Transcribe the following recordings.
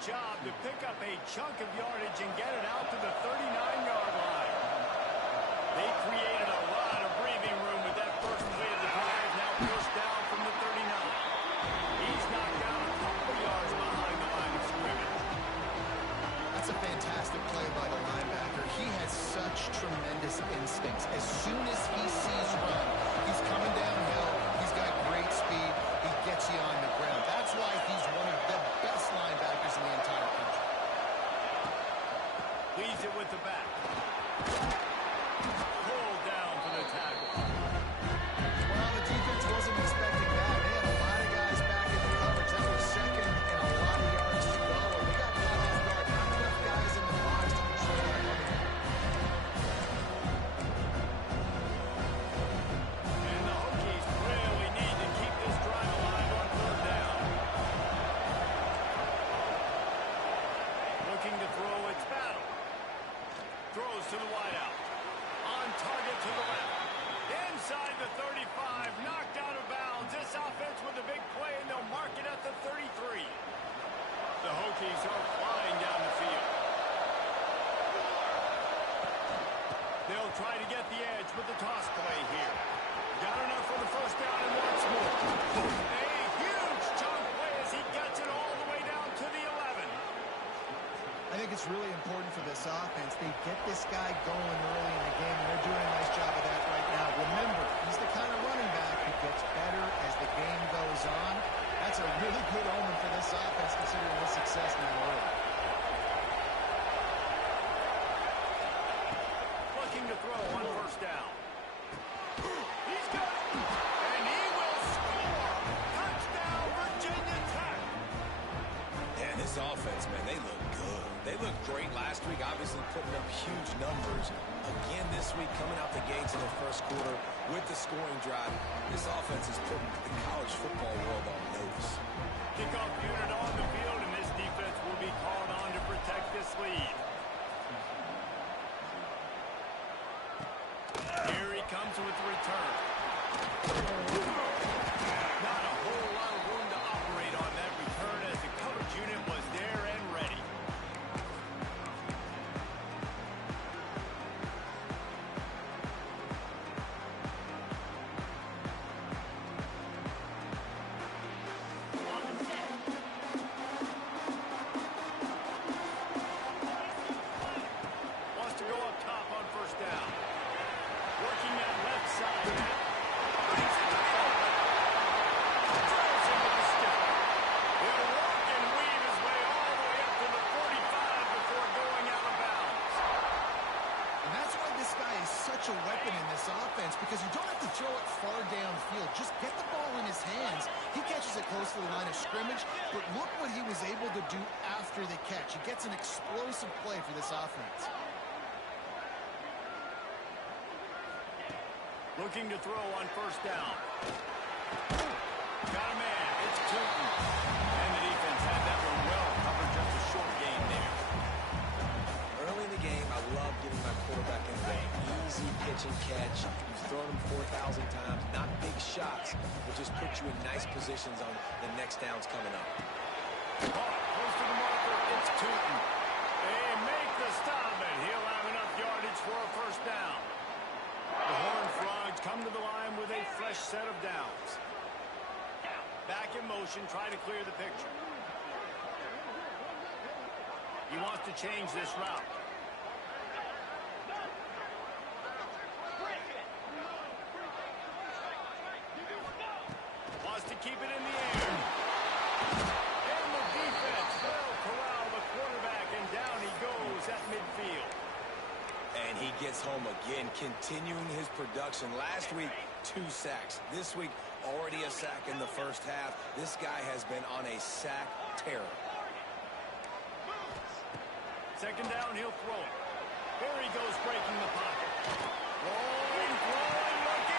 job to pick up a chunk of yardage and get it out to the 39-yard line. They created a lot of breathing room with that first play of the drive, now pushed down from the 39. He's knocked out a couple yards behind the line of scrimmage. That's a fantastic play by the linebacker. He has such tremendous instincts. As soon as he sees run, he's coming downhill. He's got great speed. He gets you on the ground. That's why he's one of the best linebackers in the entire country. Leads it with the back. Pulled down for the tackle. Well, the defense wasn't expecting that. They had a lot of guys back in the coverage. That was second and a lot of yards to go. And we got caught off guard. Not enough guys in the box to control that running back. And the Hokies really need to keep this drive alive on third down. Looking to throw, it's Battle. Throws to the wideout. On target to the left. Inside the 35, knocked out of bounds. This offense with a big play, and they'll mark it at the 33. The Hokies are flying down the field. They'll try to get the edge with the toss play here. Got enough for the first down and once more. A huge chunk play as he gets it all the way down to the 11. I think it's really important for this offense. They get this guy going early in the game, and they're doing a nice job of that right now. Remember, he's the kind of running back who gets better as the game goes on. That's a really good omen for this offense, considering his success now early. Looking to throw on first down. He's got it, and he will score. Touchdown, Virginia Tech. Yeah, this offense, man, they look good. They looked great last week, obviously putting up huge numbers. Again this week, coming out the gates in the first quarter with the scoring drive. This offense is putting the college football world on notice. Kickoff unit on the field, and this defense will be called on to protect this lead. Here he comes with the return. Not a whole lot of room to operate on that return as the coverage unit was there and ready. Wants to go up top on first down. Working that left side now. Brings it to fullback. Throws him with the skipper. He'll walk and weave his way all the way up to the 45 before going out of bounds. And that's why this guy is such a weapon in this offense, because you don't have to throw it far downfield. Just get the ball in his hands. He catches it close to the line of scrimmage, but look what he was able to do after the catch. He gets an explosive play for this offense. Looking to throw on first down. Got a man. It's Tootin. And the defense had that one well covered. Just a short gain there. Early in the game, I love getting my quarterback in the easy pitch and catch. He's thrown them 4,000 times. Not big shots, but just put you in nice positions on the next downs coming up. Close to the marker. It's Tootin. They make the stop, and he'll have enough yardage for a first down. The Horned Frogs come to the line with a fresh set of downs. Back in motion, try to clear the picture. He wants to change this route. Wants to keep it in the air. And the defense will corral the quarterback, and down he goes at midfield. And he gets home again, continuing his production. Last week, 2 sacks. This week, already a sack in the first half. This guy has been on a sack terror. Second down, he'll throw it. There he goes, breaking the pocket. Rolling, looking right.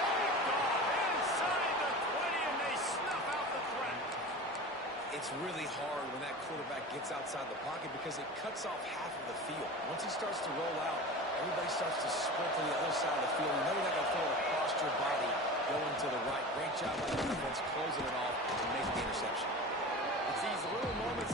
Picked off inside the 20, and they snuff out the threat. It's really hard when that quarterback gets outside the pocket because it cuts off half of the field. Once he starts to roll out, everybody starts to sprint to the other side of the field. You know you're not going to throw it across your body going to the right. Great job by the defense closing it off and making the interception. It's these little moments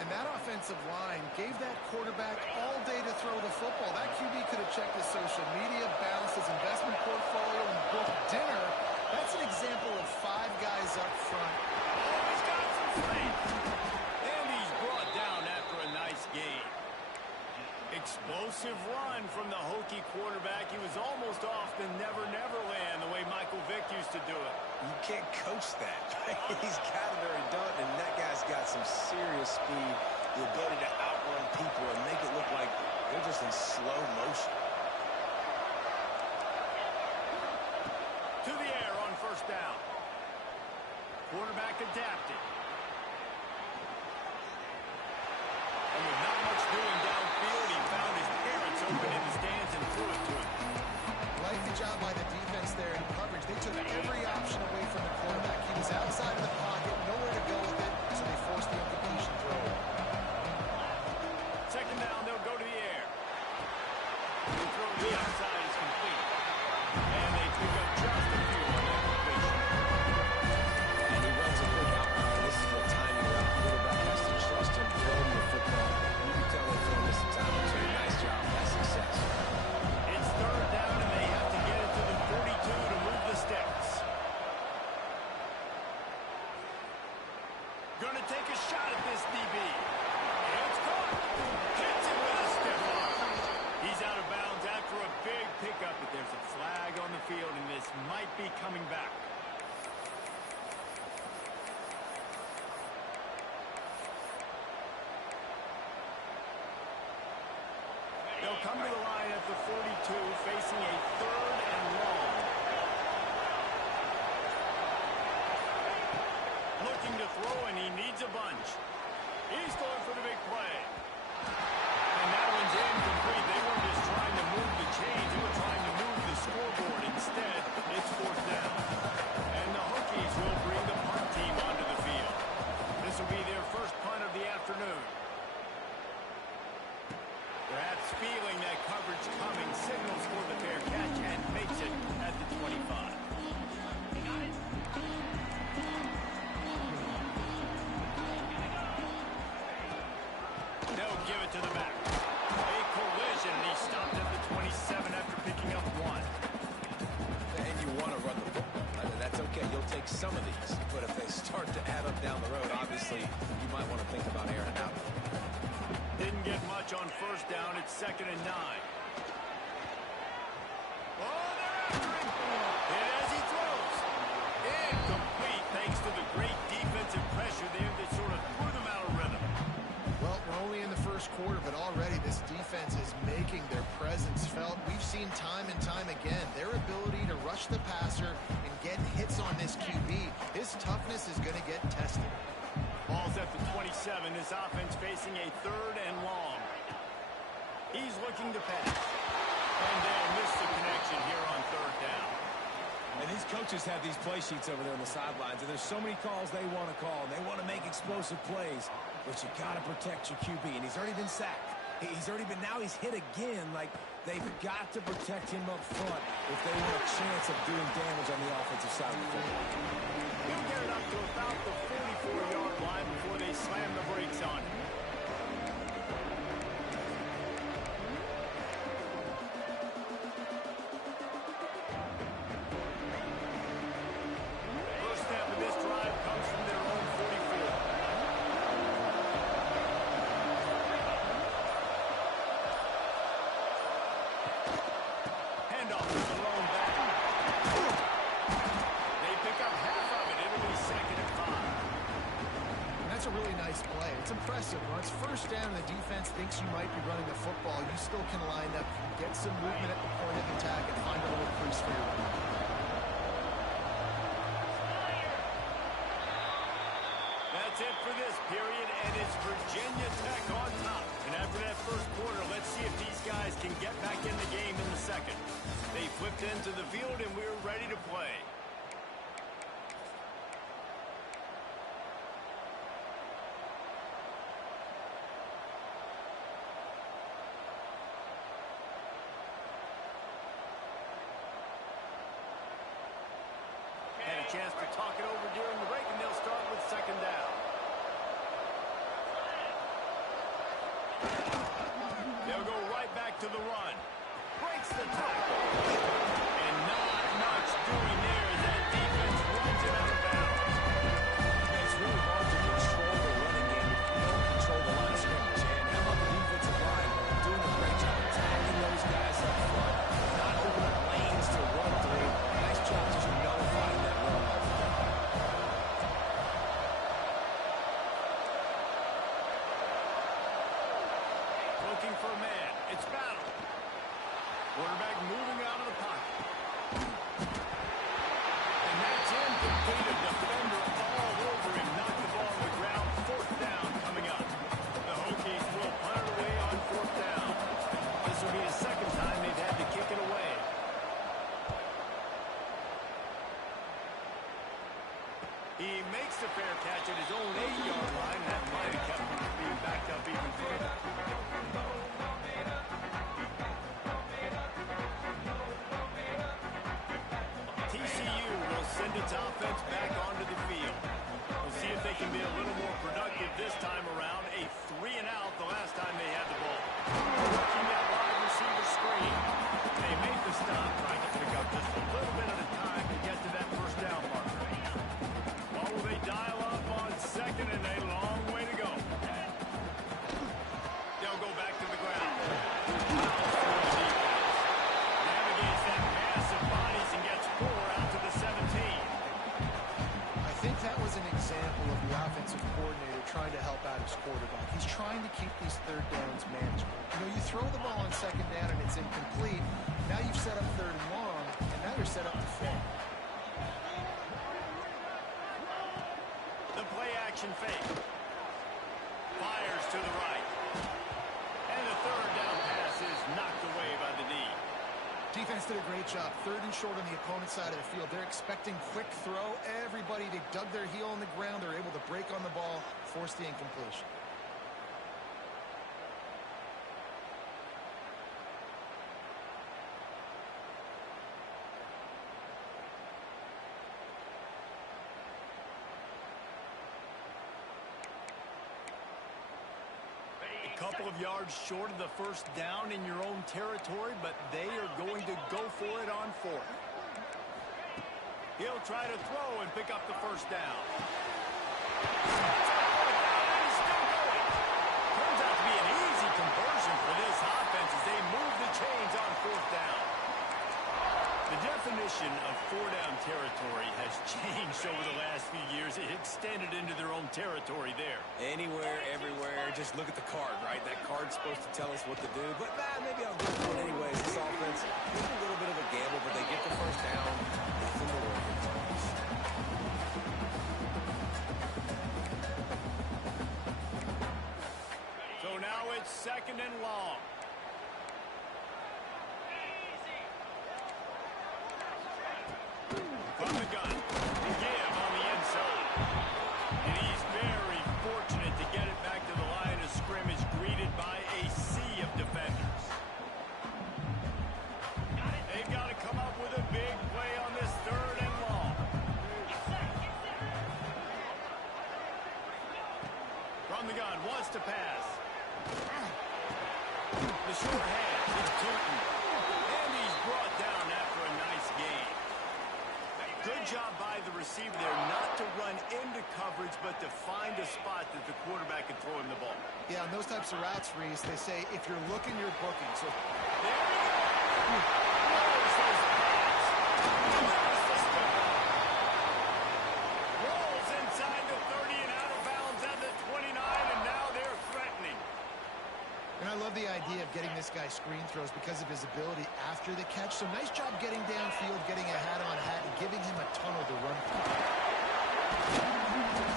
And that offensive line gave that quarterback all day to throw the football. That QB could have checked his social media, balanced his investment portfolio, and booked dinner. That's an example of 5 guys up front. Oh, he's got some space. And he's brought down after a nice game. Explosive run from the Hokie quarterback. He was almost off the Never Never Land the way Michael Vick used to do it. You can't coach that. He's got it already done, and that guy's got some serious speed, the ability to outrun people and make it look like they're just in slow motion. To the air on first down. Quarterback adapted. And with not much doing downfield, he found his parents open in the stands and threw it to him. Like the job by the defense there in coverage. They took every option away from the quarterback. He was outside of the pocket, nowhere to go with it, so they forced the incompletion throw. Second down, they'll go to the air. The throw to the outside is complete. And they pick up just a few on that completion. And he runs a quick outline. This is what timing route. Quarterback has to trust him, throw him the football. You can tell they're throwing this some time into a nice job. That's success. It's third down, and they have to get it to the 42 to move the sticks. Gonna take a shot at this DB. It's caught. Hits it with a stiff arm. He's out of bounds after a big pickup, but there's a flag on the field, and this might be coming back. They'll come to the line at the 42, facing a third and long. Looking to throw, and he needs a bunch. He's going for the big play. And that one's incomplete. They weren't just trying to move the chains. They were trying to move the scoreboard. Instead, it's fourth down. And the Hokies will bring the punt team onto the field. This will be their first punt of the afternoon. Perhaps feeling that coverage coming, signals for the fair catch and makes it at the 25. They'll give it to the back. A collision, and he stopped at the 27 after picking up 1. And you want to run the football. That's okay. You'll take some of these. But if they start to add up down the road, obviously, you might want to think about airing it out. Didn't get much on first down. It's 2nd and 9. Oh, they're after him. And as he throws, incomplete thanks to the great defensive pressure there that sort of threw them out of rhythm. Well, we're only in the first quarter, but already this defense is making their presence felt. We've seen time and time again their ability to rush the passer and get hits on this QB. His toughness is going to get tested. Ball's at the 27. This offense facing a third and long. He's looking to pass. And they'll miss the connection here on third down. And these coaches have these play sheets over there on the sidelines, and there's so many calls they want to call. They want to make explosive plays, but you got to protect your QB, and he's already been sacked. Now he's hit again. Like, they've got to protect him up front if they want a chance of doing damage on the offensive side of the football. He'll get it up to about the 44-yard line before they slam the brakes on him. First step of this drive comes from their own 44. Handoff to the lone back. They pick up half of it. It'll be 2nd and 5. And that's a really nice play. It's impressive. When it's first down and the defense thinks you might be running the football, you still can line up, get some movement at the point of attack, and find a little crease for your run. That's it for this period, and it's Virginia Tech on top. And after that first quarter, let's see if these guys can get back in the game in the second. They flipped into the field, and we're ready to play. Had a chance to talk it over during the break, and they'll start with 2nd down. back to the run. Breaks the tackle. And not much doing there as that defense runs it out of bounds. It's really hard to control the running game if you don't control the line of scrimmage. And how about the defensive line doing a great job of tagging those guys up front, not opening lanes to run through. Nice job just nullifying that run altogether. Looking for a man. It's Battle. Quarterback moving out of the pocket. And that's incomplete. A defender all over him. Knocked the ball on the ground. Fourth down coming up. The Hokies will punt it away on fourth down. This will be the second time they've had to kick it away. He makes the fair catch at his own 8-yard line. That might have kept him from being backed up even further. TCU will send its offense back onto the field. We'll see if they can be a little more productive this time around. A 3-and-out the last time they had the ball. Working that wide receiver screen. They make the stop, trying to pick up just a little bit at a time to get to that first down marker. What will they dial up on second and a long way to go? They'll go back to the ground. Navigates that mass of bodies and gets 4 out to the 17. I think that was an example of the offensive coordinator trying to help out his quarterback. He's trying to keep these third downs manageable. You know, you throw the ball on second down and it's incomplete. Now you've set up third and long, and now you're set up to fail. The play action fake. Fires to the right. And the third down pass is knocked away by the D. Defense did a great job. Third and short on the opponent's side of the field. They're expecting quick throw. Everybody, they dug their heel on the ground. They're able to break on the ball, force the incompletion. A couple of yards short of the first down in your own territory, but they are going to go for it on fourth. He'll try to throw and pick up the first down. He's still going. Turns out to be an easy conversion for this offense as they move the chains on fourth down. The definition of four-down territory has changed over the last few years. It extended into their own territory there. Anywhere, everywhere, just look at the card, right? That card's supposed to tell us what to do, but maybe I'll go for it anyways. This offense is a little bit of a gamble, but they get the first down. Nothing to worry about. So now it's second and long. From the gun, to give on the inside. And he's very fortunate to get it back to the line of scrimmage, greeted by a sea of defenders. They've got to come up with a big play on this third and long. From the gun, wants to pass. The short hand is Tootin. And he's brought down after a nice gain. Good job by the receiver there not to run into coverage, but to find a spot that the quarterback can throw him the ball. Yeah, on those types of routes, Reese, they say if you're looking, you're booking. So There he goes. Rolls those pads. There's the step. Rolls inside the 30 and out of bounds at the 29, and now they're threatening. And I love the idea of getting this guy screen throws because of his ability after the catch. So nice job getting downfield, getting a hat-on-hat, and giving him a tunnel to run through.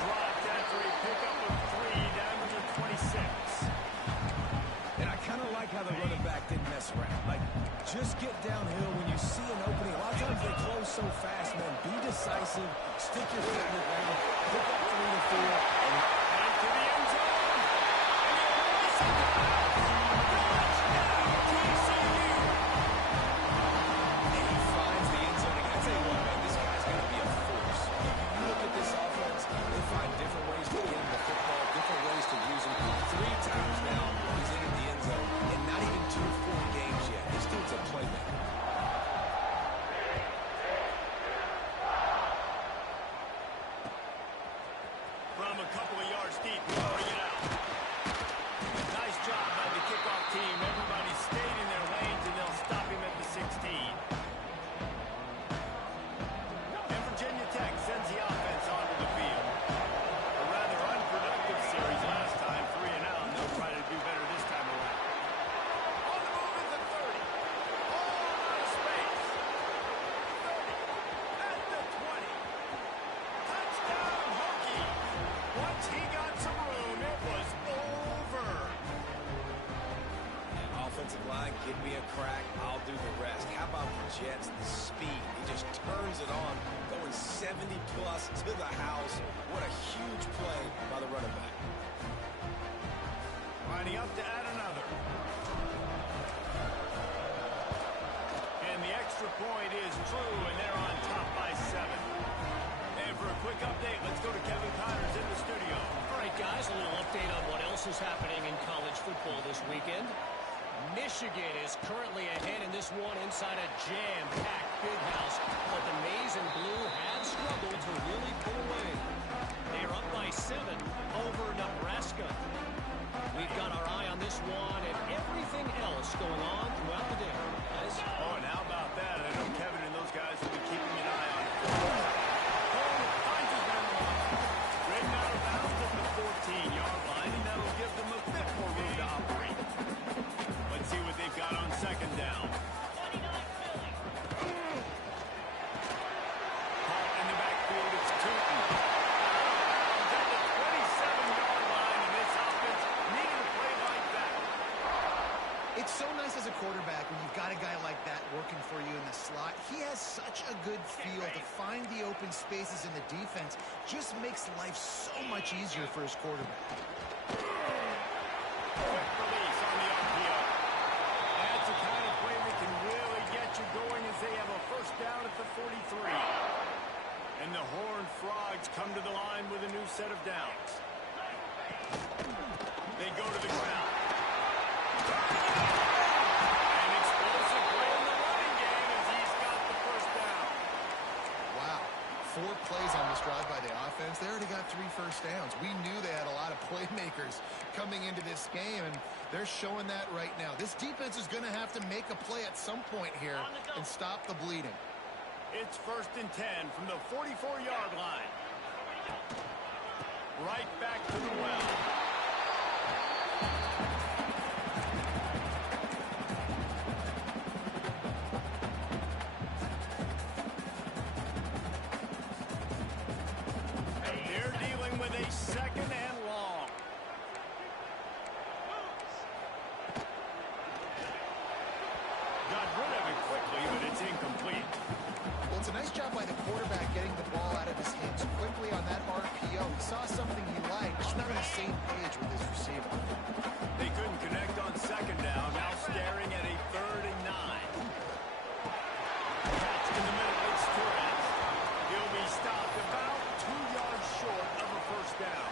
Dropped after a pickup of 3 down to the 26. And I kind of like how the running back didn't mess around. Like, just get downhill when you see an opening. A lot of times they close so fast, man. Be decisive, stick your foot in the ground, pick up 3 to 4, and Back to the end zone. he finds the end zone. I tell you what, man, this guy's going to be a force. You look at this offense, they find different ways to get him the football, different ways to use him. 3 times now he's entered the end zone, and not even 2 full Get me a crack, I'll do the rest. How about the Jets, the speed? He just turns it on, going 70-plus to the house. What a huge play by the running back. Lining up to add another. And the extra point is true, and they're on top by 7. And for a quick update, let's go to Kevin Connors in the studio. All right, guys, a little update on what else is happening in college football this weekend. Michigan is currently ahead in this one inside a jam-packed big house, but the Maize and Blue have struggled to really pull away. They are up by 7 over Nebraska. We've got our eye on this one and everything else going on throughout the day, guys. Oh, and how about that? I know Kevin and those guys will be keeping an eye on it. Finds his man Ridden out of bounds at the 14-yard line, and that'll give them a bit more room to operate. Let's see what they've got on second down. Caught in the backfield, it's Tootin. At the 27-yard line, and this offense needed a play like that. It's so nice as a quarterback when you've got a guy like that working for you in the slot. He has such a good feel to find the open spaces in the defense. Just makes life so much easier for his quarterback. Quick release on the RPO. That's the kind of play that can really get you going as they have a first down at the 43. And the Horned Frogs come to the line with a new set of downs. They go to the ground. An explosive play in the running game as he's got the first down. Wow. 4 plays on this drive by the offense. They already got 3 first downs. We knew they had a lot of playmakers coming into this game, and they're showing that right now. This defense is going to have to make a play at some point here and stop the bleeding. It's 1st and 10 from the 44-yard line. Right back to the well. They're dealing with a 2nd and long. Got rid of it quickly, but it's incomplete. Well, it's a nice job by the quarterback getting the ball out of his hands quickly on that RPO. He saw something he liked, just not on the same page with his receiver. They couldn't connect on 2nd down. Now staring at a 3rd and 9. Catch in the middle, it's Torres. He'll be stopped about 2 yards short of a first down.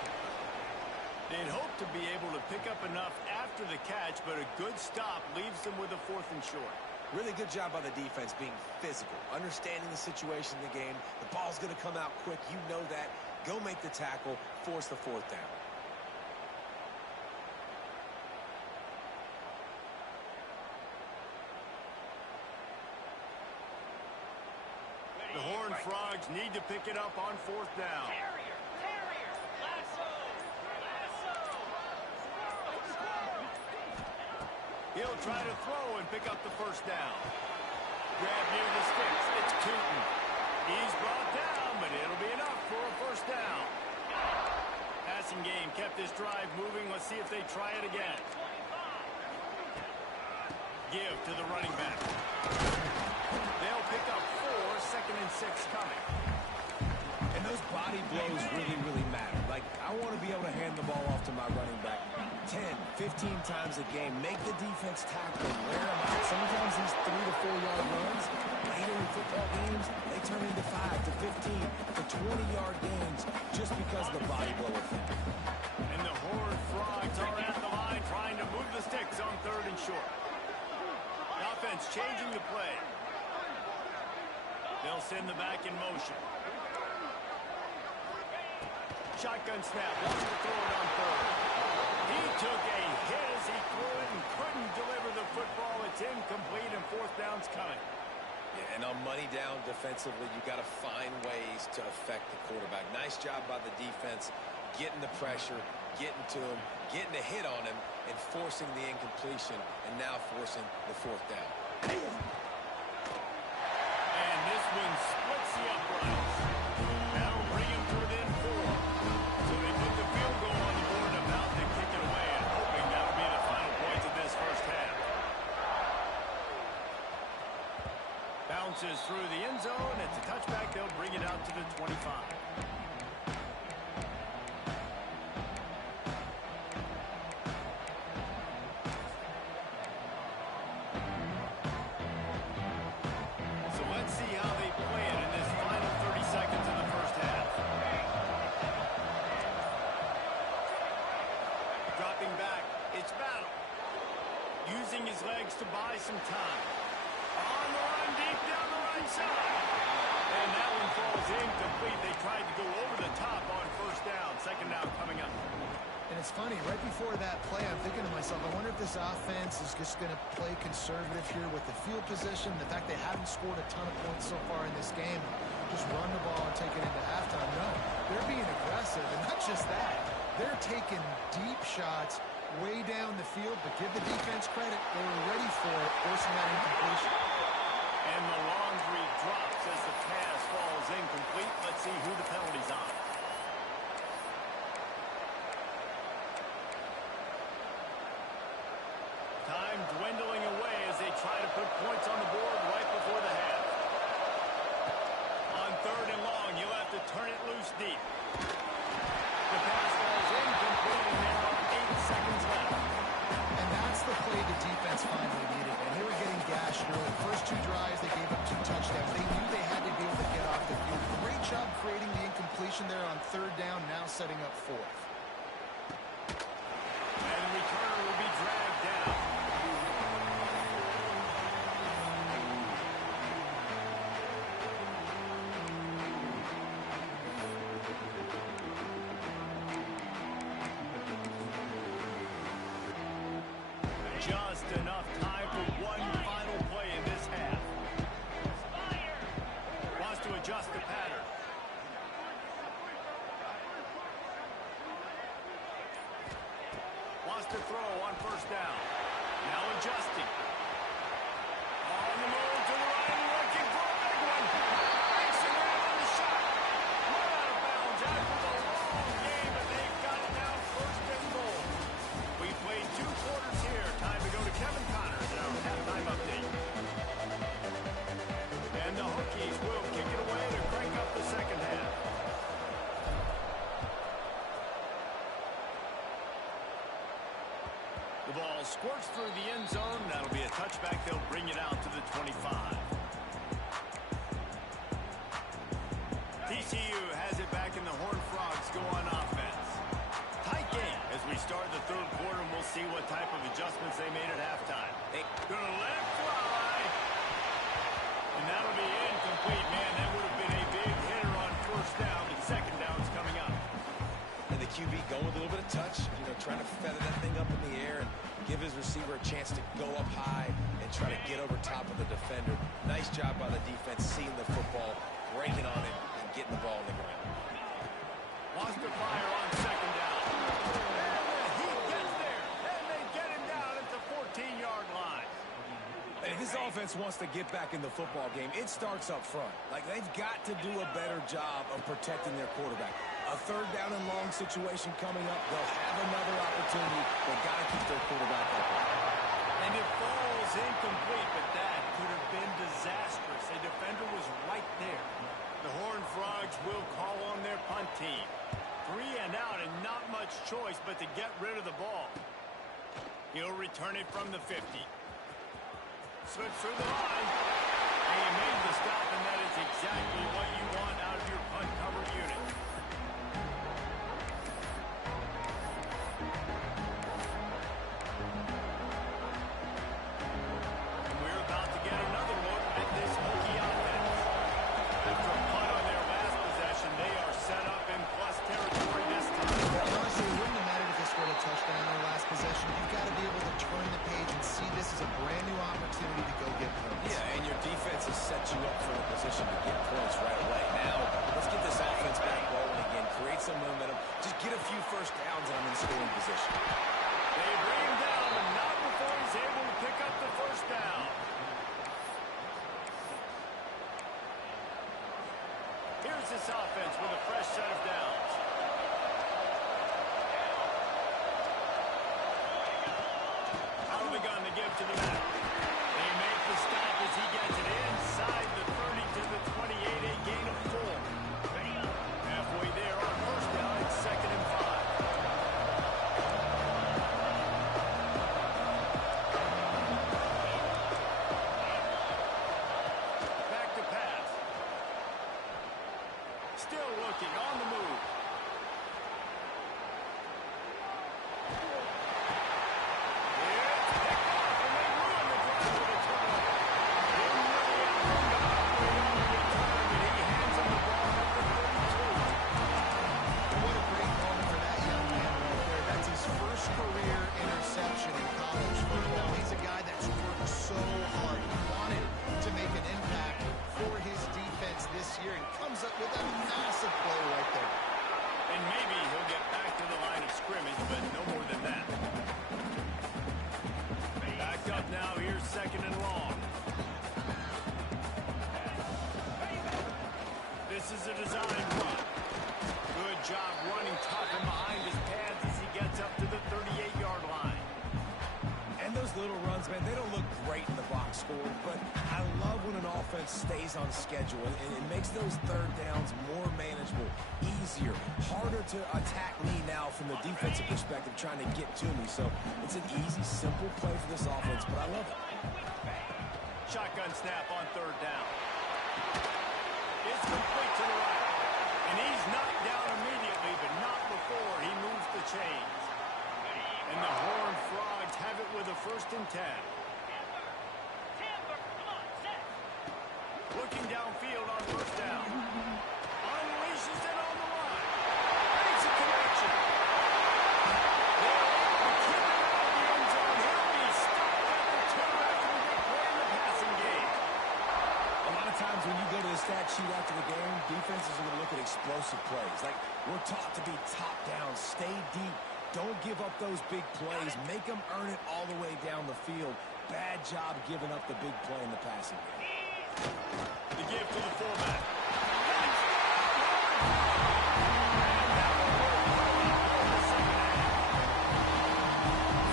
They'd hope to be able to pick up enough after the catch, but a good stop leaves them with a 4th and short. Really good job by the defense being physical, understanding the situation in the game. The ball's going to come out quick. You know that. Go make the tackle, force the 4th down. The Horned Frogs need to pick it up on 4th down. He'll try to throw and pick up the first down. Grab near the sticks. It's Tootin. He's brought down, but it'll be enough for a first down. Passing game kept this drive moving. Let's see if they try it again. Give to the running back. They'll pick up 4, 2nd and 6 coming. And those body blows really, really matter. Like, I want to be able to hand the ball off to my running back 10, 15 times a game. Make the defense tackle him, wear him out. Sometimes these 3 to 4 yard runs, later in football games, they turn into 5 to 15 to 20-yard gains just because of the body blow effect. And the Horned Frogs are at the line trying to move the sticks on 3rd and short. The offense changing the play. They'll send the back in motion. Shotgun snap, wants to throw it on 3rd. He took a hit as he threw it and couldn't deliver the football. It's incomplete and 4th down's coming. Yeah, and on money down defensively, you got to find ways to affect the quarterback. Nice job by the defense, getting the pressure, getting to him, getting a hit on him, and forcing the incompletion, and now forcing the 4th down. And this one splits the uprights. That'll bring him to within 4. So they put the field goal on the board, about to kick it away, and hoping that'll be the final points of this first half. bounces through the end zone. It's a touchback. They'll bring it out to the 25. So let's see how they play it in this final 30 seconds of the first half. Dropping back, it's Battle. Using his legs to buy some time. On the run, deep down the right side. And that one falls incomplete. They tried to go over the top on first down. Second down coming up. And it's funny, right before that play, I'm thinking to myself, I wonder if this offense is just going to play conservative here with the field position, the fact they haven't scored a ton of points so far in this game, just run the ball and take it into halftime. No, they're being aggressive, and not just that. They're taking deep shots way down the field, but give the defense credit. They were ready for it, forcing that incompletion. And the laundry drops as the pass falls incomplete. Let's see who the penalty's on. Time dwindling away as they try to put points on the board right before the half. On third and long, you'll have to turn it loose deep. The pass falls incomplete, and there are 8 seconds left. And that's the play the defense finally needed. And they were getting gashed early. First 2 drives, they gave up 2 touchdowns. They knew they had to be able to get off the field. Great job creating the incompletion there on third down, now setting up fourth. And the returner will be dragged down. Just enough time for one final play in this half. Wants to adjust the pattern. Wants to throw on first down. Now adjusting. On the move to the right, looking for a big one. Makes a grab on the shot. Run out of bounds after the long game, and they've got it now first and goal. We played 2 quarters here. Time to go to Kevin Connors in our halftime update. And the Hokies will kick it away to crank up the second half. The ball squirts through the end zone. That'll be a touchback. They'll bring it out to the 25. TCU has it back, and the Horned Frogs go on offense. Tight game as we start the third quarter, and we'll see what type of adjustments they made at halftime. Gonna let it fly. And that'll be incomplete. Man, that would have been a big hitter on first down, but second down's coming up. And the QB going with a little bit of touch, trying to feather that thing up in the air and give his receiver a chance to go up high and try to get over top of the defender. Nice job by the defense, seeing the football, breaking on it, and getting the ball on the ground. Wants to fire on second down. And he gets there, and they get him down at the 14-yard line. If this offense wants to get back in the football game, it starts up front. Like, they've got to do a better job of protecting their quarterback. A third down and long situation coming up. They'll have another opportunity. They've got to keep their quarterback open. And it falls incomplete, but that could have been disastrous. A defender was right there. The Horned Frogs will call on their punt team. 3 and out, and not much choice but to get rid of the ball. He'll return it from the 50. Slips through the line. And he made the stop, and that is exactly what you want out of your punt cover unit. And we're about to get another look at this Hokie offense. After a punt on their last possession, they are set up in plus territory this time. Honestly, it wouldn't have mattered if they scored a touchdown in their last possession. You've got to be able to turn the page and see this as a brand new opportunity to go get points. Yeah, and your defense has set you up for the position to get points right away. Now, let's get this offense back rolling again, create some momentum, just get a few first downs, and I'm in scoring position. They bring him down, but not before he's able to pick up the first down. Here's this offense with a fresh set of downs. Out of the gun to give to the back. They make the stop as he gets it inside the little runs, man, they don't look great in the box score, but I love when an offense stays on schedule, and it makes those third downs more manageable, easier, harder to attack me now from the defensive perspective trying to get to me. So it's an easy, simple play for this offense, but I love it. Shotgun snap on third down. It's complete to the right. And he's knocked down immediately, but not before he moves the chains. And the Horned Frogs have it with a 1st and 10. Looking downfield on 1st down. Unleashes it on the line. Makes a connection. They're able to keep it out of the end zone. He'll be stopped at the 2 after the big play in the passing game. A lot of times when you go to the stat sheet after the game, defenses are going to look at explosive plays. Like, we're taught to be top down, stay deep, don't give up those big plays, make them earn it all the way down the field. Bad job giving up the big play in the passing game. The give to the fullback.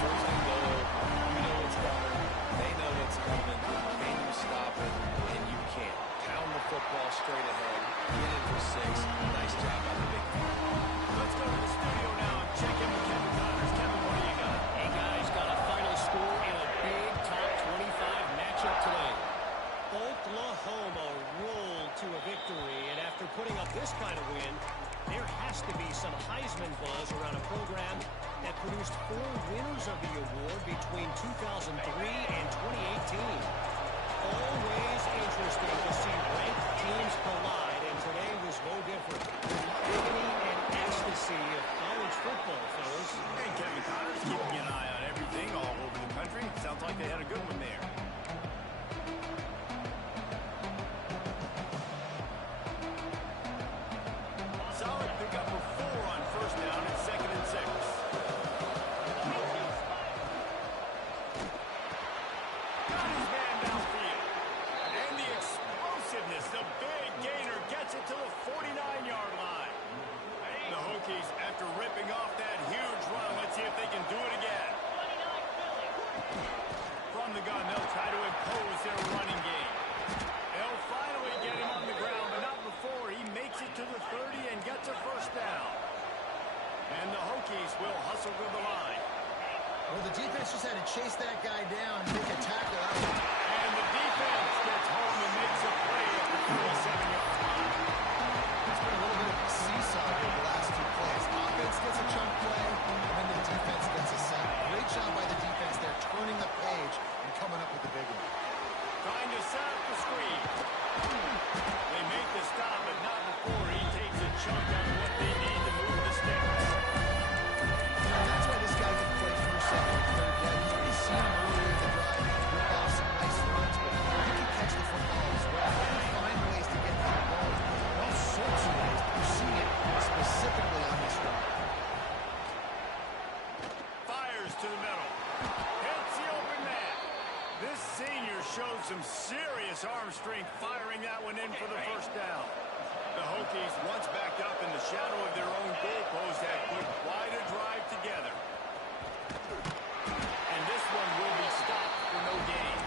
First and goal, you know what's coming, they know what's coming. Can you stop it? And you can't. Pound the football straight ahead, get in for 6. Nice job by the big man. Let's go to the studio now and check in with Kevin Connors. Kevin, what do you got? Hey, guys, got a final score in a big top 25 matchup today. Oklahoma rolled to a victory, and after putting up this kind of win, there has to be some Heisman buzz around a program that produced 4 winners of the award between 2003 and 2018. Always interesting to see ranked teams collide, and today was no different. Agony and ecstasy of college football, fellas. Hey, Kevin Connors, keeping an eye on everything all over the country. Sounds like they had a good one there. Solid pickup of 4 on 1st down and 2nd and 6. Got his man downfield. And the explosiveness, the big gainer gets it to the 49-yard line. The Hokies, after ripping off that huge run, let's see if they can do it again. From the gun, they'll try to impose their running game. They'll finally get him on the ground, but not before he makes it to the 30 and gets a 1st down. And the Hokies will hustle to the line. Well, the defense just had to chase that guy down and make a tackle out of it. And the defense gets home and makes a play at the 47-yard line. It's been a little bit of a seesaw here the last 2 plays. Offense gets a chunk play, and then the defense gets a sack. Great job by the defense there, turning the page and coming up with the big one. Trying to set up the screen. They make the stop, but not before he takes a chunk out of what they need to move the sticks. That's why this guy can play first, second, and third down. You've seen him earlier in the drive, rip off some nice runs, but he can catch the football as well. He can find ways to get to the ball in all sorts of ways. You're seeing it specifically on this drive. Fires to the middle. Hits the open man. This senior showed some serious arm strength firing that one in for the 1st down. The Hokies, once backed up in the shadow of their own goalpost, had put quite a drive together. And this one will be stopped for no gain.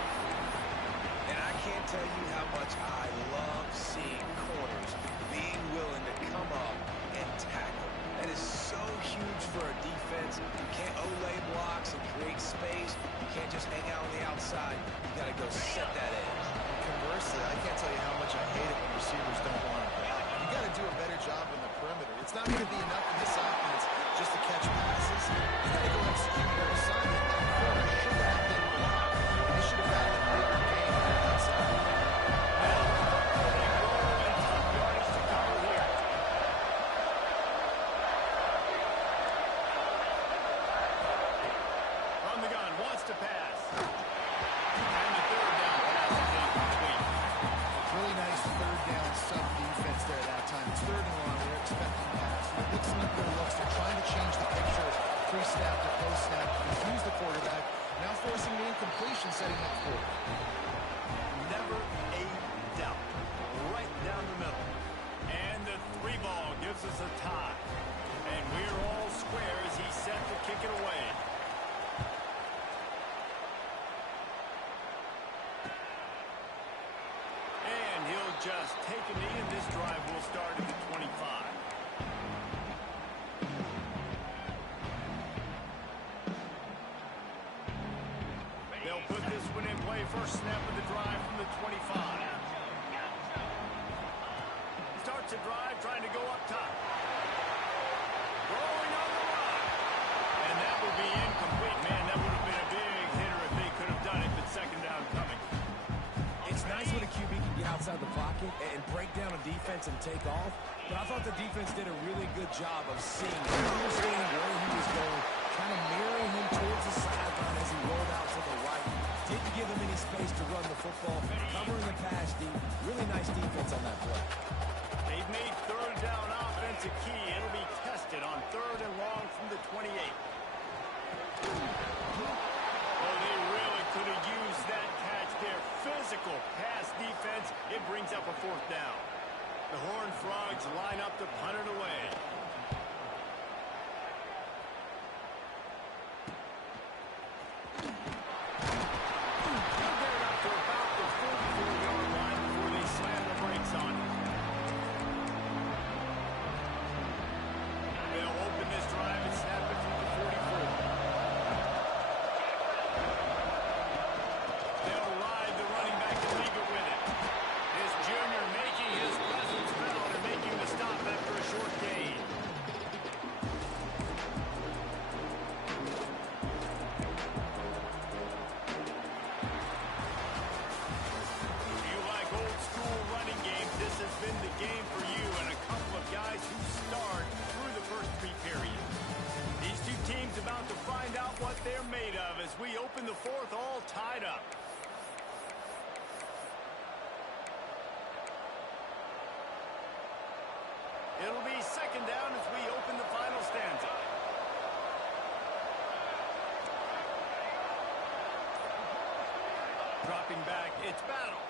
And I can't tell you how much I love seeing corners being willing to come up and tackle. That is so huge for a defense. You can't olay blocks and create space. You can't just hang out on the outside. You got to go set that edge. Conversely, I can't tell you how much I hate it when receivers don't want to block. You got to do a better job in the perimeter. It's not going to be enough in this offense just to catch passes. You got to go execute your assignment. That corner should have been blocked. They should have gotten a bigger game on the outside. From the gun, wants to pass. And the 3rd down pass is incomplete. Really nice 3rd down sub defense there at that time. It's 3rd and long. They're expecting pass. They're mixing up their looks. They're trying to change the picture pre-snap to post-snap. Confuse the quarterback. Now forcing the incompletion, setting up for it. Never a doubt. Right down the middle. And the 3 ball gives us a tie. And we're all square as he's set to kick it away. take a knee, and this drive will start at the 25. They'll put this one in play. First snap of the drive from the 25. Starts a drive, trying to go up top. Rolling on the line. And that will be incomplete. Man, that would have been a big hitter if they could have done it, but second down coming. It's nice when a QB can get outside the pocket and break down a defense and take off, but I thought the defense did a really good job of seeing who he was going, where he was going, kind of mirroring him towards the sideline as he rolled out to the right. Didn't give him any space to run the football, covering the pass deep. Really nice defense on that play. They've made third down offense a key. It'll be tested on third and long from the 28. Oh, they really could have used that catch there. Physical pass defense. It brings up a fourth down. The Horned Frogs line up to punt it away. They'll get it up to about the 44-yard line before they slam the brakes on it. They'll open this drive and snap it from the 44. They'll ride the running back and leave it with it. This junior making his presence felt and making the stop after a short gain. If you like old school running games, this has been the game for you and a couple of guys who starred through the first three periods. These two teams about to find out what they're made of as we open the fourth all tied up. It'll be second down as we open the final stanza. Dropping back, it's Battle.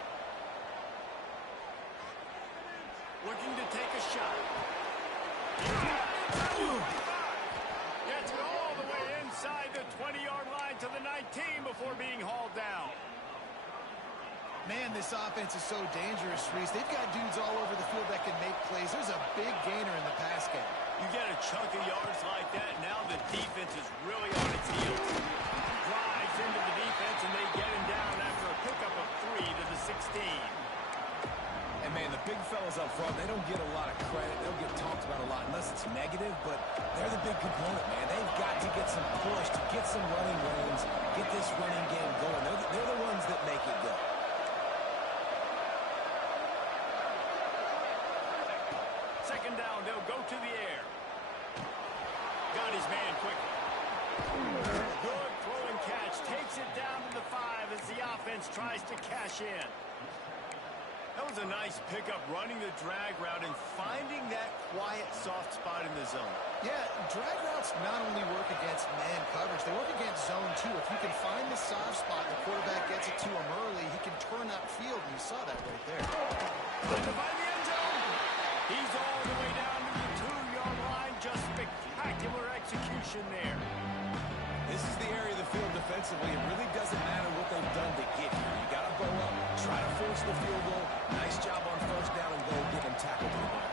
Looking to take a shot. Gets it all the way inside the 20-yard line to the 19 before being hauled down. Man, this offense is so dangerous, Reese. They've got dudes all over the field that can make plays. There's a big gainer in the pass game. You get a chunk of yards like that, now the defense is really on its heels. Drives into the defense, and they get him down after a pickup of 3 to the 16. And, man, the big fellas up front, they don't get a lot of credit. They'll get talked about a lot unless it's negative, but they're the big component, man. They've got to get some push, to get some running lanes, get this running game going. They're the ones that make it go. Second down, they'll go to the air. Got his man quickly. Good throw and catch. Takes it down to the 5 as the offense tries to cash in. That was a nice pickup, running the drag route and finding that quiet, soft spot in the zone. Yeah, drag routes not only work against man coverage, they work against zone too. If you can find the soft spot, the quarterback gets it to him early, he can turn upfield, and you saw that right there. Looking to find the end zone. He's all the way down to the 2-yard line. Just spectacular execution there. This is the area of the field defensively. It really doesn't matter what they've done to get here. You got to go up, try to force the field goal. Nice job on first down and go get him tackled to the ground.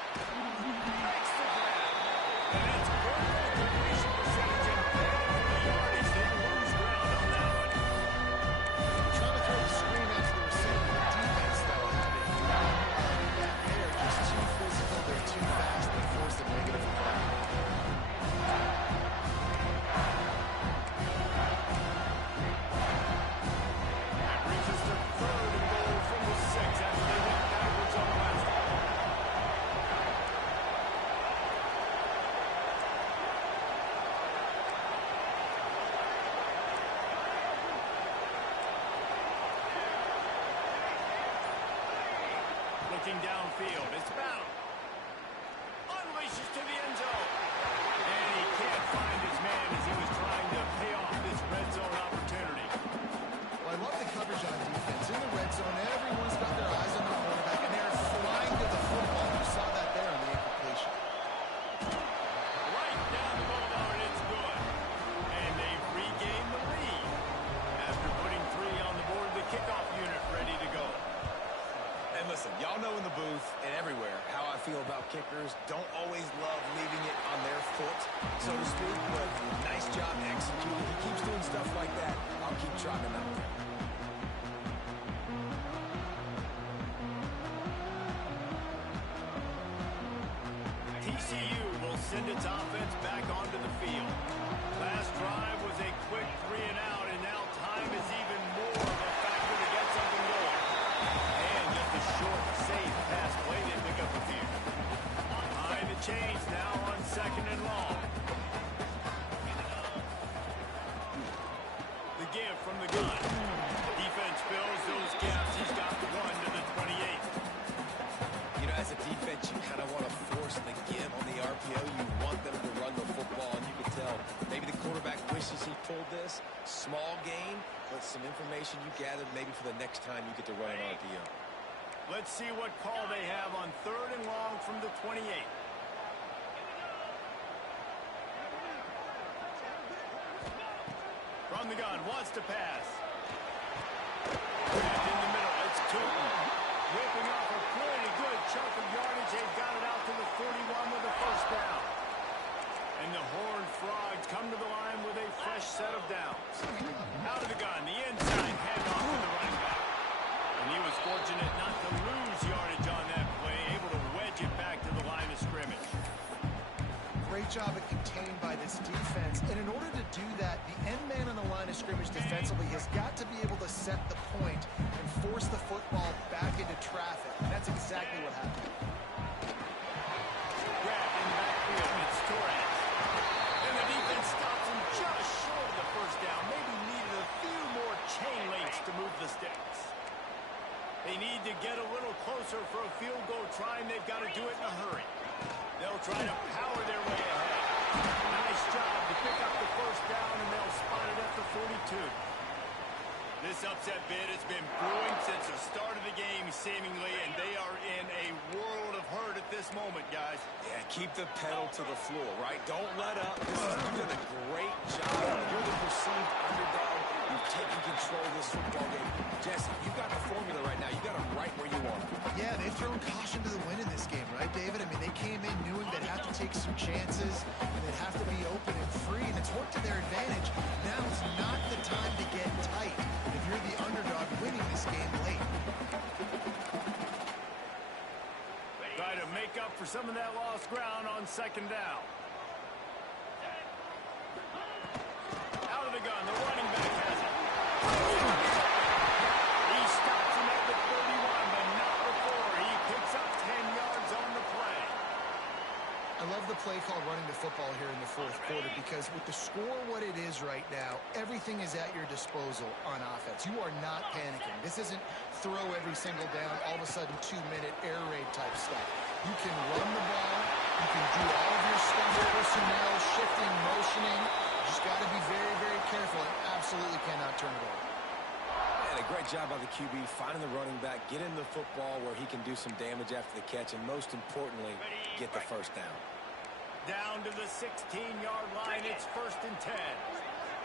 Makes the grab. And it's good for the completion percentage and bad for the yardage. They lose ground on that one. Trying to throw the screen out to the receiver. The defense, though, had it. They are just too physical. They're too fast. They force a negative play. That brings us to third and goal from the 6 after they went backwards on the last one. Looking downfield, it's Battle. Unleashes to the end zone. And he can't find his man as he was trying to pay off this red zone opportunity. Well, I love the coverage on defense. In the red zone, everyone's got their eyes on the quarterback, and they're flying to the football. You saw that there on the incompletion. Right down the boulevard, it's good. and everywhere how I feel about kickers. Don't always love leaving it on their foot, so to speak, but nice job executing. He keeps doing stuff like that. I'll keep trotting him out there. TCU will send its offense back onto the field. Last drive was a quick 3-and-out, and now time is even more of a factor to get something going. And just a short, safe pass play to pick up a few. Behind the chains now on 2nd and long. The give from the gun. Defense fills those gaps. He's got the 1 to the 28. You know, as a defense, you kind of want to force the give on the RPO. You want them to run the football, and you can tell maybe the quarterback wishes he pulled this. Small gain, but some information you gathered maybe for the next time you get to run an RPO. Let's see what call they have on 3rd and long from the 28. From the gun, wants to pass. And in the middle, it's Tootin. Whipping off a pretty good chunk of yardage. They've got it out to the 41 with a first down. And the Horned Frogs come to the line with a fresh set of downs. Out of the gun, the inside handoff to the running back. And he was fortunate not to lose yardage on that play, able to wedge it back to the line of scrimmage. Great job at contained by this defense. And in order to do that, the end man on the line of scrimmage defensively has got to be able to set the point and force the football back into traffic. And that's exactly what happened. Grabbed in the backfield, it's Torres. And the defense stops him just short of the first down. Maybe needed a few more chain links to move the sticks. They need to get a little closer for a field goal try, and they've got to do it in a hurry. They'll try to power their way ahead. Nice job to pick up the first down, and they'll spot it at the 42. This upset bid has been brewing since the start of the game, seemingly, and they are in a world of hurt at this moment, guys. Yeah, keep the pedal to the floor, right? Don't let up. You've done a great job. You're the perceived underdog. You've taken control of this football game. Jesse, you've got the formula right now. You got them right where you want them. Yeah, they've thrown caution to the wind in this game, right, David? I mean, they came in knowing they'd have to take some chances, and they'd have to be open and free, and it's worked to their advantage. Now it's not the time to get tight if you're the underdog winning this game late. Try to make up for some of that lost ground on 2nd down. Out of the gun, the running back has it. He stops him at the 31, but not before. He picks up 10 yards on the play. I love the play call running the football here in the 4th quarter because with the score what it is right now, everything is at your disposal on offense. You are not panicking. This isn't throw every single down, all of a sudden 2-minute air raid type stuff. You can run the ball. You can do all of your stuff, personnel, shifting, motioning. You just got to be very, very careful and absolutely cannot turn it over. And a great job by the QB finding the running back, get him the football where he can do some damage after the catch, and most importantly, get the first down. Down to the 16-yard line. It's 1st and 10.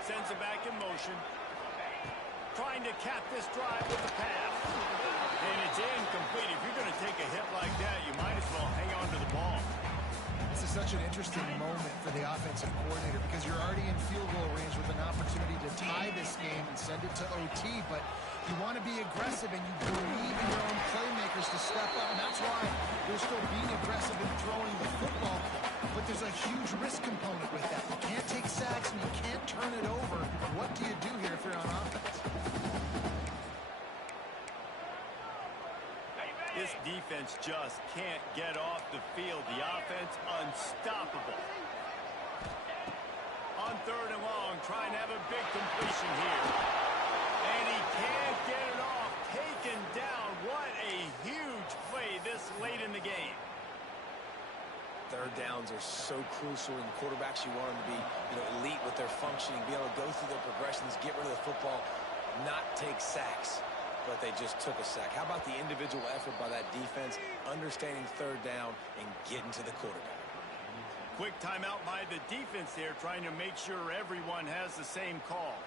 Sends it back in motion. Trying to cap this drive with the pass. And it's incomplete. If you're going to take a hit like that, you might as well hang on to the ball. This is such an interesting moment for the offensive coordinator because you're already in field goal range with an opportunity to tie this game and send it to OT, but you want to be aggressive and you believe in your own playmakers to step up, and that's why you're still being aggressive in throwing the football, but there's a huge risk component with that. You can't take sacks and you can't turn it over. What do you do here if you're on offense? This defense just can't get off the field. The offense unstoppable. On 3rd and long, trying to have a big completion here. And he can't get it off. Taken down. What a huge play this late in the game. 3rd downs are so crucial, and quarterbacks, you want them to be, elite with their functioning, be able to go through their progressions, get rid of the football, not take sacks. But they just took a sack. How about the individual effort by that defense, understanding 3rd down and getting to the quarterback? Quick timeout by the defense there, trying to make sure everyone has the same call.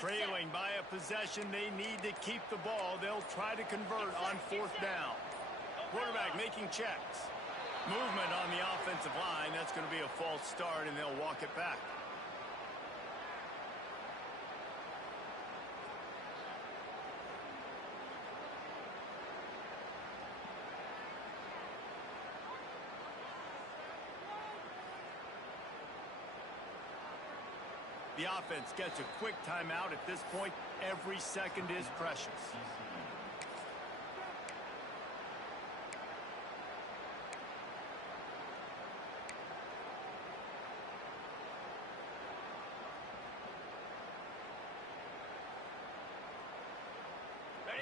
Trailing by a possession, they need to keep the ball. They'll try to convert on fourth down. Quarterback making checks. Movement on the offensive line. That's going to be a false start, and they'll walk it back. The offense gets a quick timeout. At this point, every second is precious.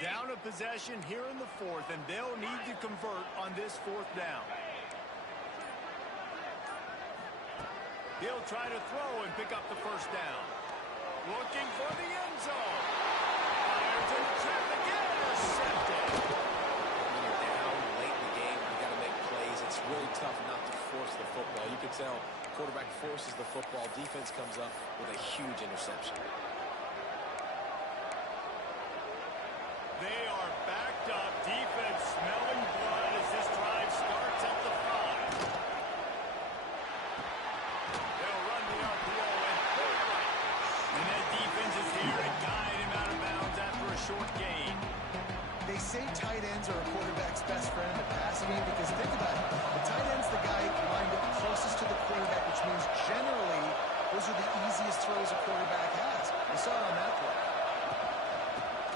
Down a possession here in the fourth, and they'll need to convert on this fourth down. He'll try to throw and pick up the first down. Looking for the end zone. Fires into traffic, intercepted. When you're down late in the game, you got to make plays. It's really tough not to force the football. You can tell quarterback forces the football. Defense comes up with a huge interception. They are backed up. Defense smelling blood as this drive starts at the 5. They'll run the RPO and pull it right. And that defense is here to guide him out of bounds after a short gain. They say tight ends are a quarterback's best friend in the pass game because think about it. The tight end's the guy lined up closest to the quarterback, which means generally those are the easiest throws a quarterback has. We saw it on that play.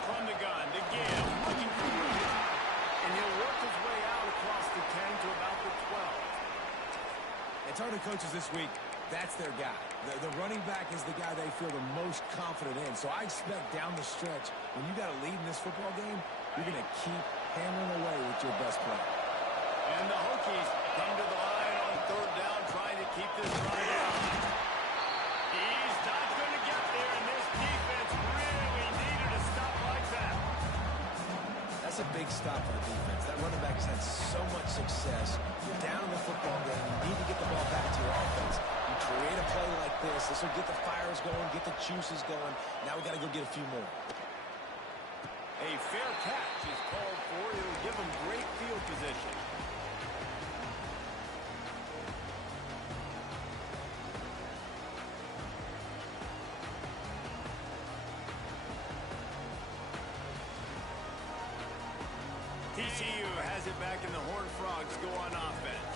From the gun to give, looking for room. And he'll work his way out across the 10 to about the 12. It's hard to coaches this week. That's their guy. The running back is the guy they feel the most confident in. So I expect down the stretch, when you got a lead in this football game, you're going to keep hammering away with your best player. And the Hokies come to the line on third down, trying to keep this drive alive. He's not going to get there, and this defense really needed a stop like that. That's a big stop for the defense. That running back has had so much success. You're down in the football game. You need to get the ball back to your offense. You create a play like this. This will get the fires going, get the juices going. Now we got to go get a few more. A fair catch is called for. It'll give him great field position. TCU has it back, and the Horned Frogs go on offense.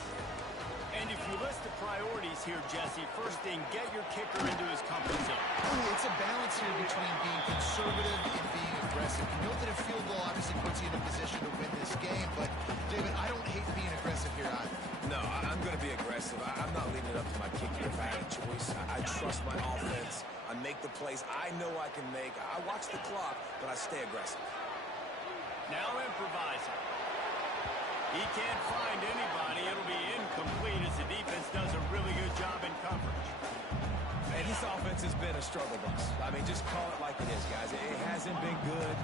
And if you list the priorities here, Jesse, first thing, get your kicker into his comfort zone. It's a balance here between being conservative and being aggressive. You know that a field goal obviously puts you in a position to win this game, but, David, I don't hate being aggressive here either. No, I'm going to be aggressive. I'm not leaving it up to my kicker if I had a choice. I trust my offense. I make the plays I know I can make. I watch the clock, but I stay aggressive. Now improvising. He can't find anybody. It'll be incomplete as the defense does a really good job in coverage. And this offense has been a struggle bus. I mean, just call it like it is, guys. It hasn't been good,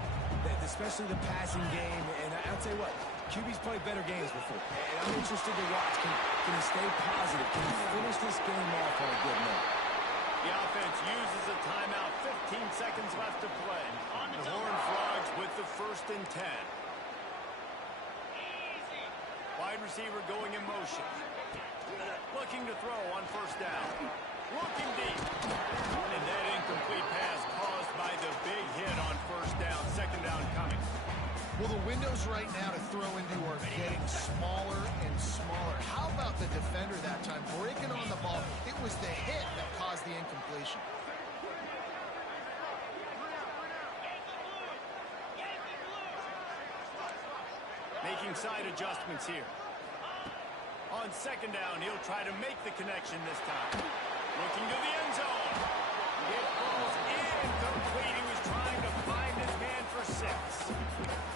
especially the passing game. And I'll tell you what, QB's played better games before. And I'm interested to watch. Can he stay positive? Can he finish this game off on a good note? The offense uses a timeout. 15 seconds left to play. The Horned Frogs with the 1st and 10. Wide receiver going in motion. Looking to throw on first down. Looking deep. And that incomplete pass caused by the big hit on first down. Second down coming. Well, the windows right now to throw into are getting smaller and smaller. How about the defender that time breaking on the ball? It was the hit that caused the incompletion. Making side adjustments here. On second down, he'll try to make the connection this time. Looking to the end zone. It falls incomplete. He was trying to find his man for 6.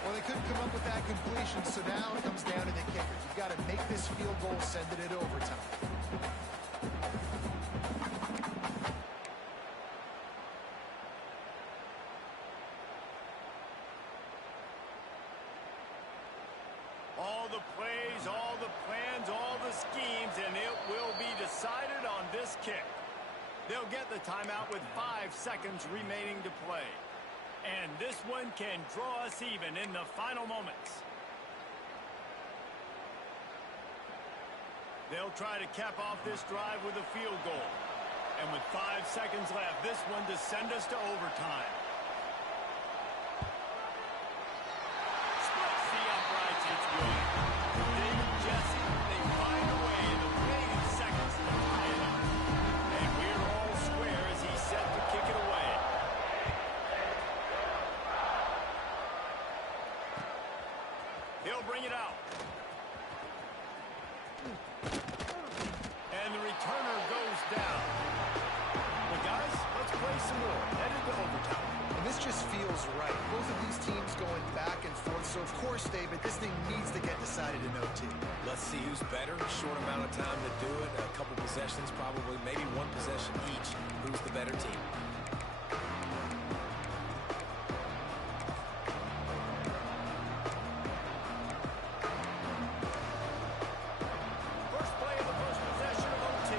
Well, they couldn't come up with that completion, so now it comes down to the kicker. You've got to make this field goal, send it in overtime. All the plays, all the plans, all the schemes, and it will be decided on this kick. They'll get the timeout with 5 seconds remaining to play. And this one can draw us even in the final moments. They'll try to cap off this drive with a field goal. And with 5 seconds left, this one to send us to overtime. Splits the uprights, it's good. David Jesse, they find a way in the remaining seconds to tie it up. And we're all square as he's set to kick it away. He'll bring it out. And the returner goes down. Well, guys, let's play some more. Headed to overtime. And this just feels right. Both of these teams going back and forth. So, of course, David, this thing needs to get decided in OT. Let's see who's better. Short amount of time to do it. A couple possessions, probably maybe one possession each. Who's the better team? First play of the first possession of OT.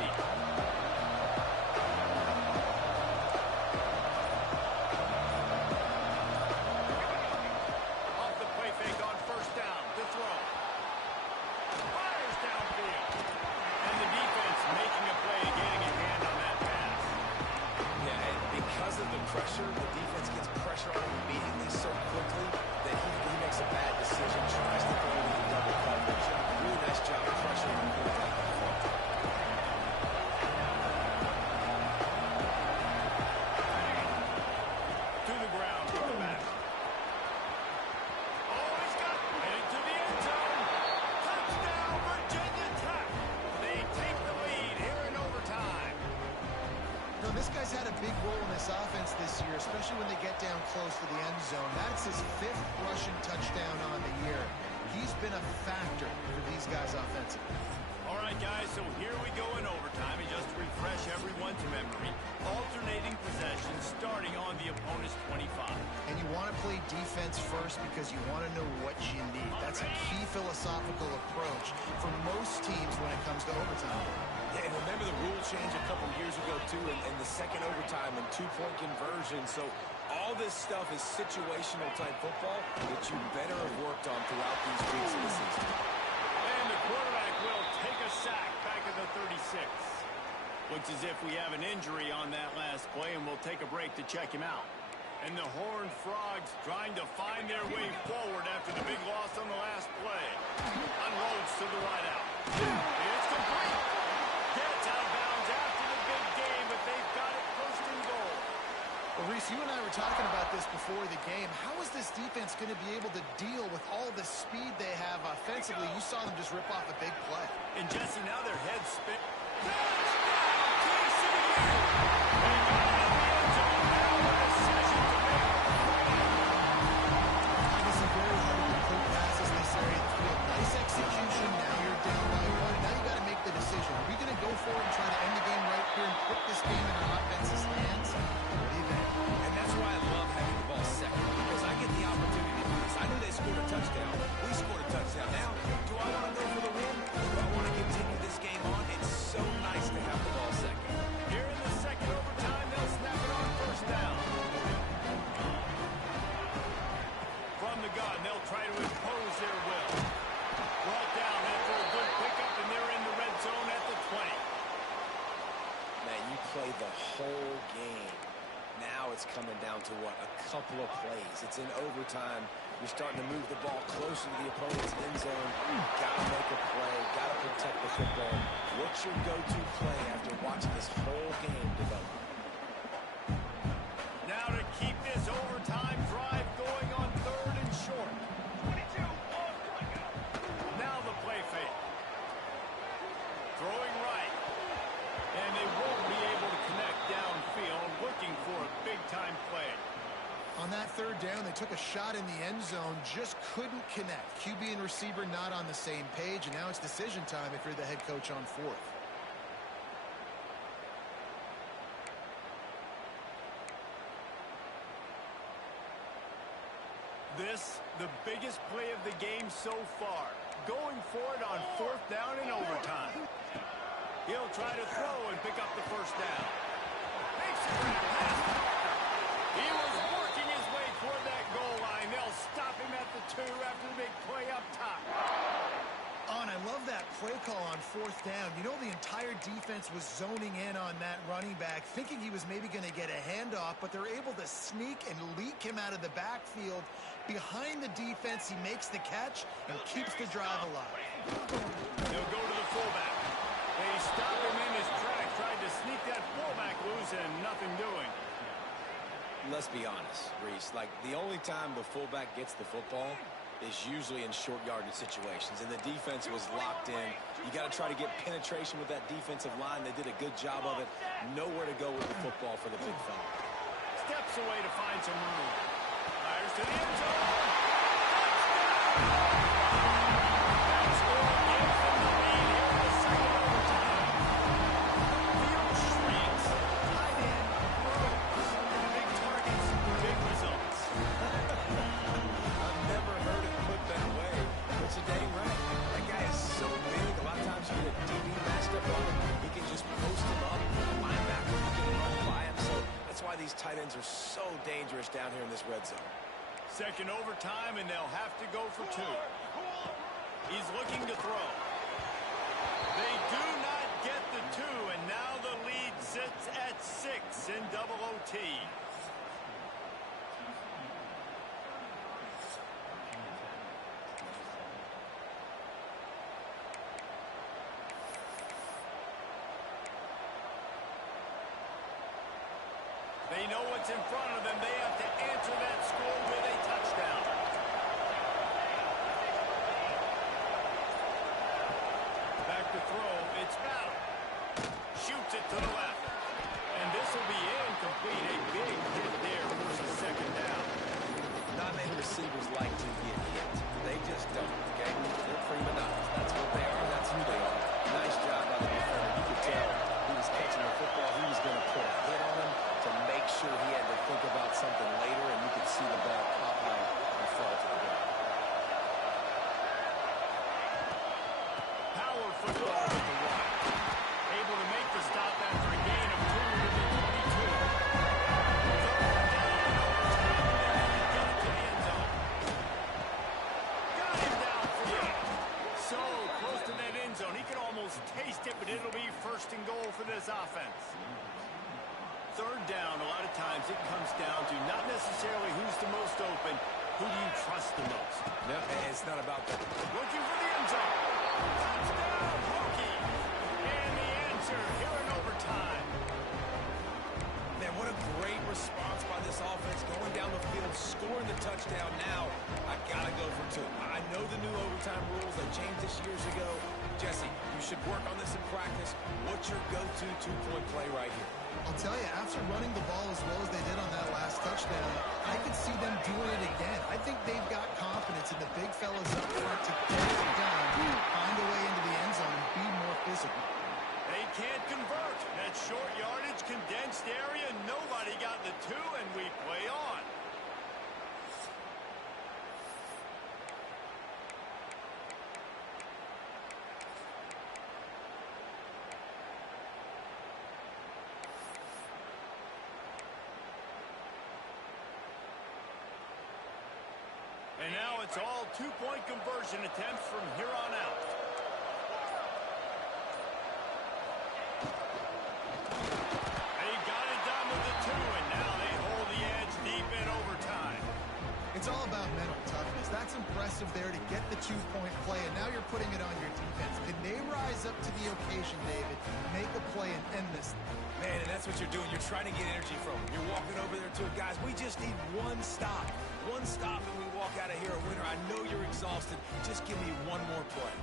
Off the play fake on first down. To throw. Fires downfield. And the defense making a play, getting a hand on that pass. Yeah, and because of the pressure, the defense gets pressure on him immediately so quickly that he makes a bad decision, tries to throw it in double coverage. Really nice job of pressure on the quarterback up front. To the ground with the back. Oh, he's got it. Headed to the end zone. Touchdown, Virginia Tech. They take the lead here in overtime. No, this guy's had a big role in this offense this year, especially when they get down close to the end zone. That's his 5th rushing touchdown on the year. He's been a factor for these guys offensively. All right, guys, so here we go in overtime. And just to refresh everyone's memory, alternating possessions starting on the opponent's 25. And you want to play defense first because you want to know what you need. That's a key philosophical approach for most teams when it comes to overtime. Yeah, and remember the rule change a couple years ago, too, in the second overtime and 2-point conversion. So all this stuff is situational type football that you better have worked on throughout these weeks of the season. And the quarterback will take a sack back at the 36. Looks as if we have an injury on that last play, and we'll take a break to check him out. And the Horned Frogs trying to find their way forward after the big loss on the last play. Unloads to the wideout. It's complete. Gets out of bounds after the big game, but they've got it first and goal. Well, Reese, you and I were talking about this before the game. How is this defense going to be able to deal with all the speed they have offensively? You saw them just rip off a big play. And Jesse, now their heads spin. Touchdown, TCU! They got it in the end zone. Now a decision to make. Obviously, very hard to complete passes in this area of the field. Nice execution. Now you're down by 1. Now you got to make the decision. Are we going to go for it and try to end the game right here and put this game in our offense's hands? What do you think? And that's why I love having the ball second, because I get the opportunity to do this. I knew they scored a touchdown. We scored a touchdown. Now, do I want to go for the win, or do I want to continue this game on? It's so nice to have the ball second. Here in the second overtime, they'll snap it on first down. From the gun, they'll try to impose their will. Brought down after a good pickup, and they're in the red zone at the 20. Man, you play the whole game. Now it's coming down to what? A couple of plays. It's in overtime. You're starting to move the ball closer to the opponent's end zone. Gotta make a play. Gotta protect the football. What's your go-to play after watching this whole game develop? Now to keep this overtime drive going on 3rd and short. 22 on strikeout. Now the play fake. Throwing right. And they won't be able to connect downfield, looking for a big-time play. On that 3rd down, they took a shot in the end zone, just couldn't connect. QB and receiver not on the same page, and now it's decision time if you're the head coach on 4th. This, the biggest play of the game so far. Going for it on 4th down in overtime. He'll try to throw and pick up the first down. He was working his way toward that goal line. They'll stop him at the 2 after the big play up top. Oh, and I love that play call on 4th down. You know, the entire defense was zoning in on that running back, thinking he was maybe going to get a handoff, but they're able to sneak and leak him out of the backfield. Behind the defense, he makes the catch and keeps the drive alive. They'll go to the fullback. They stop him in his tracks, tried to sneak that fullback loose, and nothing doing. Let's be honest, Reese. Like, the only time the fullback gets the football is usually in short yardage situations, and the defense was locked in. You got to try to get penetration with that defensive line. They did a good job of it. Nowhere to go with the football for the big fella. Steps away to find some room. Fires to the end zone. That score gives them the lead here in the second overtime. Field shrinks. Tight end grows. Big targets, big results. I've never heard it put that way. But you're dang right. That guy is so big. A lot of times you get a DB matched up on him. He can just post him up. A linebacker, he can run by him. So that's why these tight ends are so dangerous down here in this red zone. Second overtime, and they'll have to go for 2. He's looking to throw. They do not get the 2, and now the lead sits at 6 in double OT. They know what's in front of them. They have to answer that score with a touchdown. Back to throw. It's Battle. Shoots it to the left. And this will be incomplete. A big hit there for a second down. Not many receivers like to get hit. They just don't, okay? They're prima donnas. That's what they are. That's who they are. Nice job by the defender. You could tell he was catching the football. He was going to put a hit on him to make sure he had to think about something later, and you could see the ball pop out and fall to the ground. Power football with the one. Able to make the stop after a gain of 2 to the 22. Third down, overtime, and they get it to the end zone. Got him down for you. So close to that end zone. He can almost taste it, but it'll be first and goal for this offense. Third down, a lot of times it comes down to not necessarily who's the most open, who do you trust the most? No, it's not about that. Looking for the end zone. Touchdown, Hokie. And the answer here in overtime. Man, what a great response by this offense. Going down the field, scoring the touchdown now. I got to go for 2. I know the new overtime rules that changed this years ago. Jesse, you should work on this in practice. What's your go-to 2-point play right here? I'll tell you, after running the ball as well as they did on that last touchdown, I could see them doing it again. I think they've got confidence in the big fellas up front to get it done, find a way into the end zone, and be more physical. They can't convert. That short yardage, condensed area, nobody got the 2, and we play on. And now it's all 2-point conversion attempts from here on out. They got it done with the 2, and now they hold the edge deep in overtime. It's all about mental toughness. That's impressive there to get the 2-point play, and now you're putting it on your defense. Can they rise up to the occasion, David, make a play and end this? Man, and that's what you're doing. You're trying to get energy from them. You're walking over there to it. Guys, we just need one stop. One stop and we walk out of here a winner. I know you're exhausted. Just give me one more play.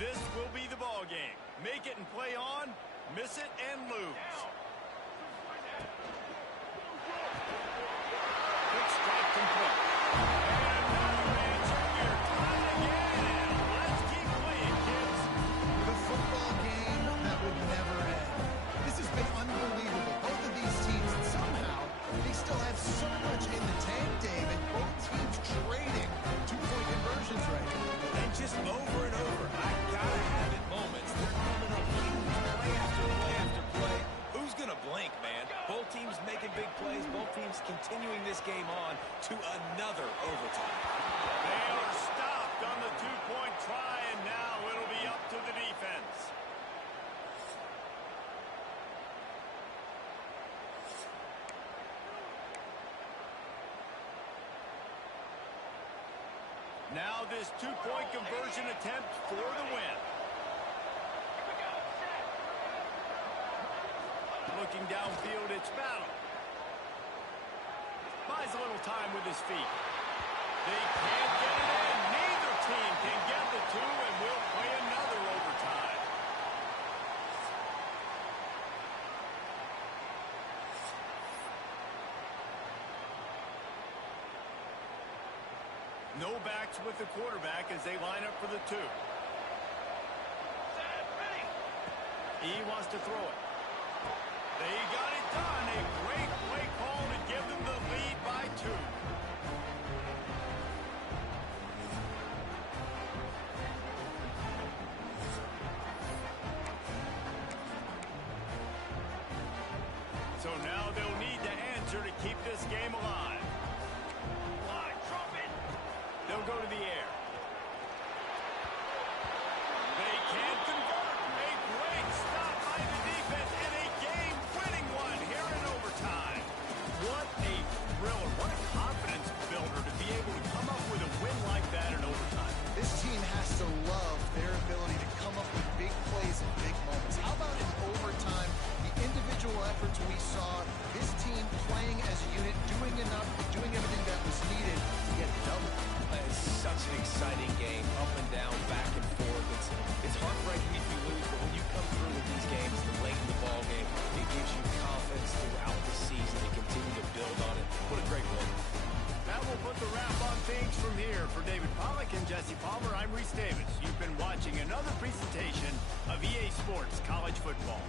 This will be the ball game. Make it and play on, miss it and lose. Quick strike complete. And another answer. You're tied again. Let's keep playing, kids. The football game that would never end. This has been unbelievable. Both of these teams, and somehow, they still have so much in the tank, David. Both teams trading 2-point conversions right now. And just over and over, I gotta have it moments. They're coming up huge play after play after play. plays. Both teams continuing this game on to another overtime. They are stopped on the two-point try, and now it'll be up to the defense. Now this two-point conversion attempt for the win. Looking downfield, it's Battle. Buys a little time with his feet. They can't get it in. Neither team can get the two, and we'll play another overtime. No backs with the quarterback as they line up for the two. He wants to throw it. They got it done. A great play call to give them the lead by 2. So now they'll need to answer to keep this game alive. They'll go to the air. They can't convert. A great stop by the defense and a game-winning one here in overtime. What a thriller. What a confidence builder to be able to come up with a win like that in overtime. This team has to love their ability to come up with big plays and big moments. How about in overtime, the individual efforts we saw, this team playing as a unit, doing enough, doing everything that was needed to get the double. It's such an exciting game, up and down, back and forth. It's heartbreaking if you lose, but when you come through with these games late in the ball game, it gives you confidence throughout the season to continue to build on it. What a great win. That will put the wrap on things from here. For David Pollack and Jesse Palmer, I'm Reese Davis. You've been watching another presentation of EA Sports College Football.